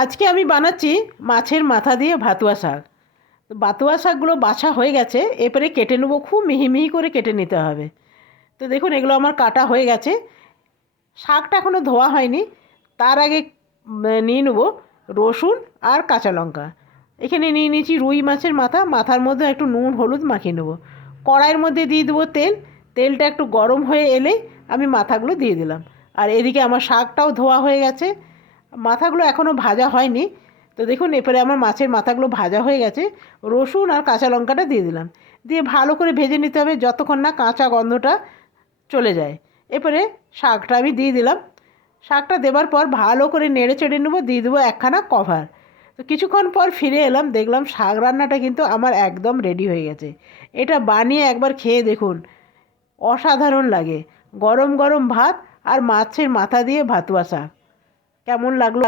আজকে আমি বানাচ্ছি মাছের মাথা দিয়ে ভাতুয়া শাক। তো ভাতুয়া শাকগুলো বাছা হয়ে গেছে, এরপরে কেটে নেবো, খুব মিহি মিহি করে কেটে নিতে হবে। তো দেখুন এগুলো আমার কাটা হয়ে গেছে। শাকটা এখনও ধোয়া হয়নি। তার আগে নিয়ে নেবো রসুন আর কাঁচা লঙ্কা। এখানে নিয়ে নিয়েছি রুই মাছের মাথা, মাথার মধ্যে একটু নুন হলুদ মাখিয়ে নেবো। কড়াইয়ের মধ্যে দিয়ে দেবো তেল। তেলটা একটু গরম হয়ে এলেই আমি মাথাগুলো দিয়ে দিলাম। আর এদিকে আমার শাকটাও ধোয়া হয়ে গেছে, মাথাগুলো এখনও ভাজা হয়নি। তো দেখুন এরপরে আমার মাছের মাথাগুলো ভাজা হয়ে গেছে। রসুন আর কাঁচা লঙ্কাটা দিয়ে দিলাম, দিয়ে ভালো করে ভেজে নিতে হবে যতক্ষণ না কাঁচা গন্ধটা চলে যায়। এরপরে শাকটা আমি দিয়ে দিলাম। শাকটা দেবার পর ভালো করে নেড়ে চেড়ে নেবো, দিয়ে দেবো একখানা কভার। তো কিছুক্ষণ পর ফিরে এলাম, দেখলাম শাক রান্নাটা কিন্তু আমার একদম রেডি হয়ে গেছে। এটা বানিয়ে একবার খেয়ে দেখুন, অসাধারণ লাগে। গরম গরম ভাত আর মাছের মাথা দিয়ে ভাতুয়া শাক। কেমন লাগলো?